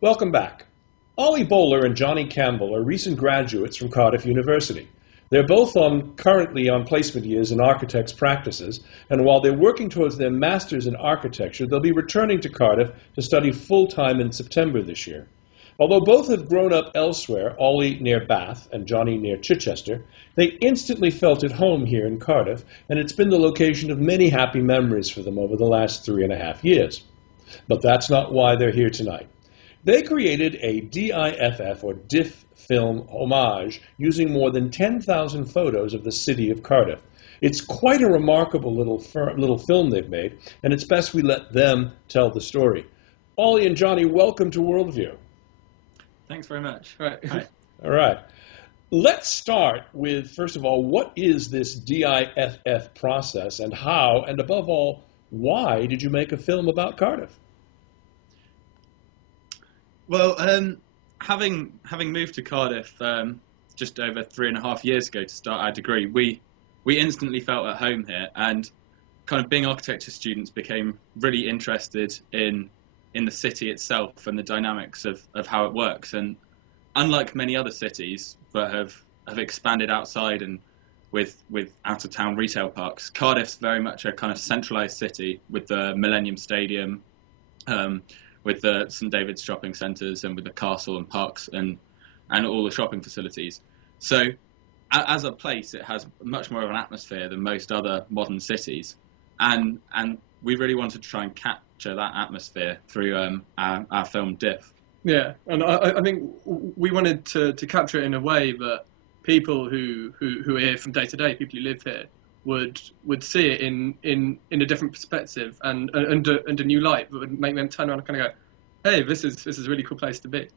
Welcome back. Ollie Bowler and Johnny Campbell are recent graduates from Cardiff University. They're both currently on placement years in architects' practices, and while they're working towards their masters in architecture, they'll be returning to Cardiff to study full-time in September this year. Although both have grown up elsewhere, Ollie near Bath and Johnny near Chichester, they instantly felt at home here in Cardiff, and it's been the location of many happy memories for them over the last 3.5 years. But that's not why they're here tonight. They created a DIFF or DIFF film homage using more than 10,000 photos of the city of Cardiff. It's quite a remarkable little film they've made, and it's best we let them tell the story. Ollie and Johnny, welcome to Worldview. Thanks very much. Hi. All right. Let's start with, first of all, what is this DIFF process, and how, and above all, why did you make a film about Cardiff? Well, having moved to Cardiff just over 3.5 years ago to start our degree, we instantly felt at home here, and kind of being architecture students became really interested in the city itself and the dynamics of how it works. And unlike many other cities that have expanded outside and with out of town retail parks, Cardiff's very much a kind of centralized city with the Millennium Stadium, with the St David's shopping centres, and with the castle and parks and all the shopping facilities. So as a place, it has much more of an atmosphere than most other modern cities, and we really wanted to try and capture that atmosphere through our film DIFF. Yeah, and I think we wanted to capture it in a way that people who are here from day to day, people who live here, would see it in a different perspective and a new light that would make them turn around and kind of go, hey, this is a really cool place to be.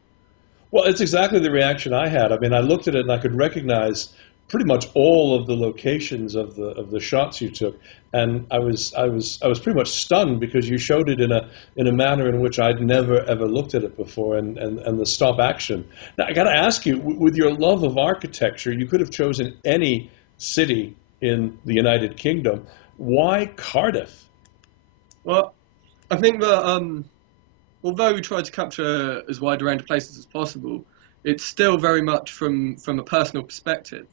Well, it's exactly the reaction I had. I mean, I looked at it and I could recognize pretty much all of the locations of the shots you took, and I was pretty much stunned because you showed it in a manner in which I'd never ever looked at it before, and the stop action. Now I got to ask you, with your love of architecture, you could have chosen any city in the United Kingdom. Why Cardiff? Well, I think that although we tried to capture as wide a range of places as possible, it's still very much from a personal perspective.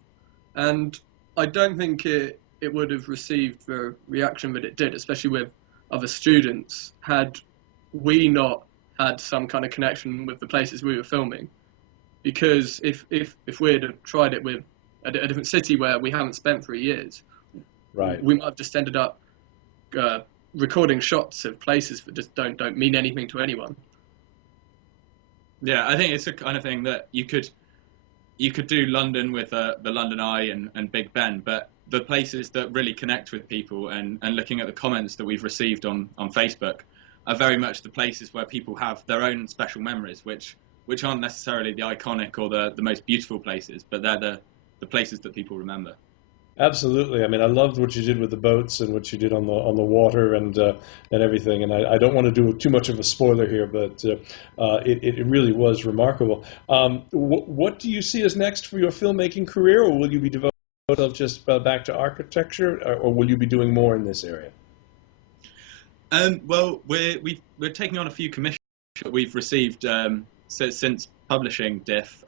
And I don't think it would have received the reaction that it did, especially with other students, had we not had some kind of connection with the places we were filming. Because if we had tried it with a different city where we haven't spent 3 years, right, we might have just ended up recording shots of places that just don't mean anything to anyone. Yeah, I think it's a kind of thing that you could do London with the London Eye and Big Ben, but the places that really connect with people, and looking at the comments that we've received on Facebook, are very much the places where people have their own special memories, which aren't necessarily the iconic or the most beautiful places, but they're the places that people remember. Absolutely. I mean, I loved what you did with the boats and what you did on the water and everything. And I don't want to do too much of a spoiler here, but it really was remarkable. What do you see as next for your filmmaking career, or will you be devoted just back to architecture, or will you be doing more in this area? Well, we're taking on a few commissions that we've received since publishing DIFF.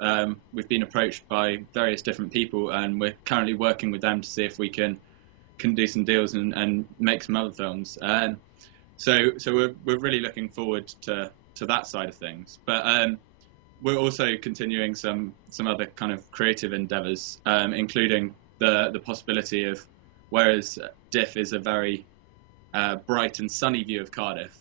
We've been approached by various different people, and we're currently working with them to see if we can do some deals and make some other films. So we're really looking forward to that side of things. But we're also continuing some other kind of creative endeavours, including the possibility of, whereas DIFF is a very bright and sunny view of Cardiff,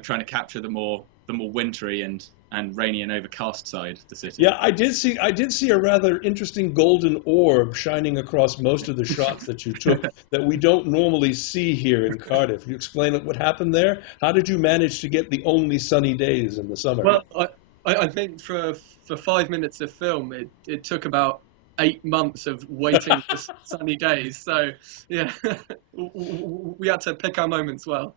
trying to capture the more wintry and rainy and overcast side of the city. Yeah, I did see a rather interesting golden orb shining across most of the shots that you took that we don't normally see here in Cardiff. Can you explain what happened there? How did you manage to get the only sunny days in the summer? Well, I think for 5 minutes of film, it took about 8 months of waiting for sunny days. So yeah, we had to pick our moments well.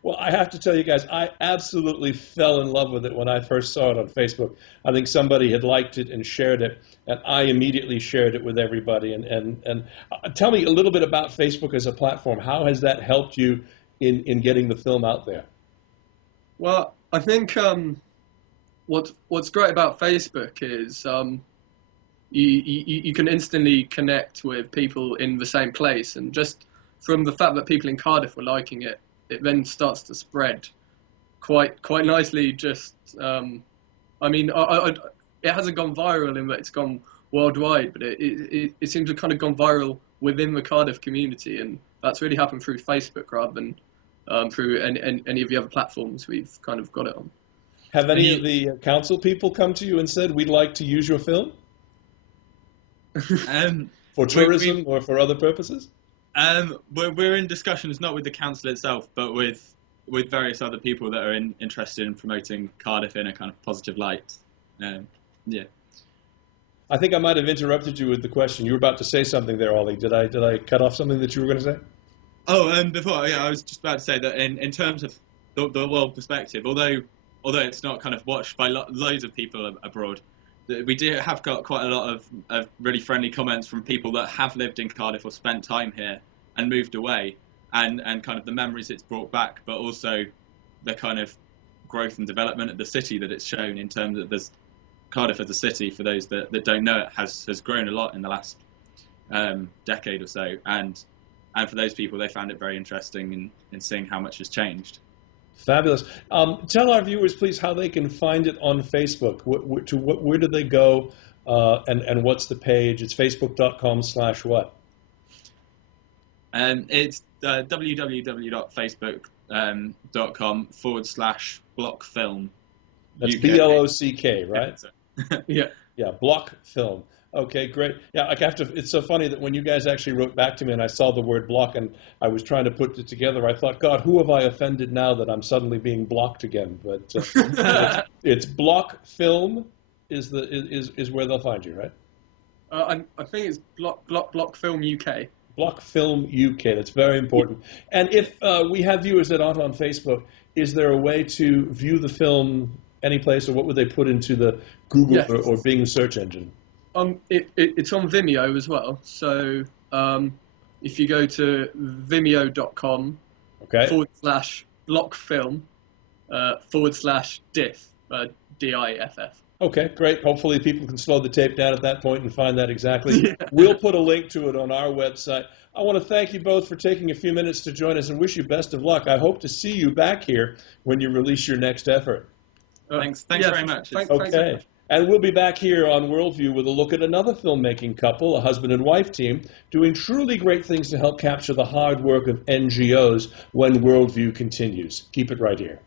Well, I have to tell you guys, I absolutely fell in love with it when I first saw it on Facebook. I think somebody had liked it and shared it, and I immediately shared it with everybody. And tell me a little bit about Facebook as a platform. How has that helped you in getting the film out there? Well, I think what's great about Facebook is you can instantly connect with people in the same place, and just from the fact that people in Cardiff were liking it, it then starts to spread quite nicely. Just I mean, it hasn't gone viral in that it's gone worldwide, but it seems to have kind of gone viral within the Cardiff community, and that's really happened through Facebook rather than through any of the other platforms we've kind of got it on. Have any of the council people come to you and said, we'd like to use your film? For tourism or for other purposes? We're in discussions, not with the council itself, but with various other people that are interested in promoting Cardiff in a kind of positive light. Yeah. I think I might have interrupted you with the question. You were about to say something there, Ollie. Did I cut off something that you were going to say? Oh, before, yeah, I was just about to say that in terms of the world perspective, although it's not kind of watched by loads of people abroad, we do have got quite a lot of really friendly comments from people that have lived in Cardiff or spent time here and moved away, and kind of the memories it's brought back, but also the kind of growth and development of the city that it's shown in terms of Cardiff as a city, for those that don't know it, has grown a lot in the last decade or so, and for those people, they found it very interesting in seeing how much has changed. Fabulous. Tell our viewers, please, how they can find it on Facebook. Where do they go, and what's the page? It's facebook.com/what? It's www.facebook.com/blockfilm. That's BLOCK, right? Yeah. Yeah, block film. Okay, great. Yeah, it's so funny that when you guys actually wrote back to me and I saw the word block and I was trying to put it together, I thought, God, who have I offended now that I'm suddenly being blocked again? But it's block film is where they'll find you, right? I think it's block film UK. Block Film UK. That's very important. And if we have viewers that aren't on Facebook, is there a way to view the film any place, or what would they put into the Google or Bing search engine? It's on Vimeo as well. So if you go to vimeo.com /blockfilm /DIFF, DIFF. Okay, great. Hopefully people can slow the tape down at that point and find that exactly. Yeah. We'll put a link to it on our website. I want to thank you both for taking a few minutes to join us and wish you best of luck. I hope to see you back here when you release your next effort. Thanks very much. Okay. And we'll be back here on Worldview with a look at another filmmaking couple, a husband and wife team, doing truly great things to help capture the hard work of NGOs when Worldview continues. Keep it right here.